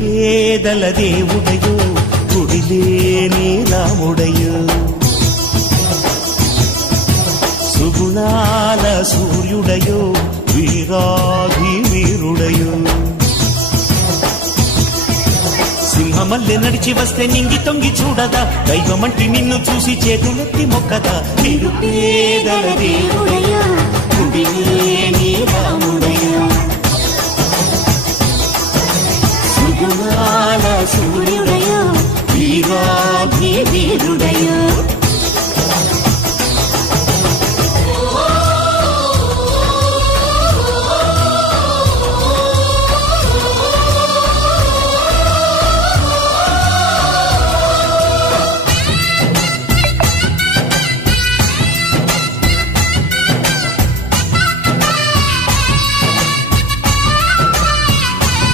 పేదల దేవుడయో గుడిలేని రాముడయో. సుగుణాల సూర్యుడయో వీరాధి వీరుడయో. సింహమల్లె నడిచి వస్తే నింగి తొంగి చూడదా దైవమంటి నిన్ను చూసి చేతులెత్తి మొక్కదా. మీరు పేదల దేవుడు సుగుణాల సూర్యుడయో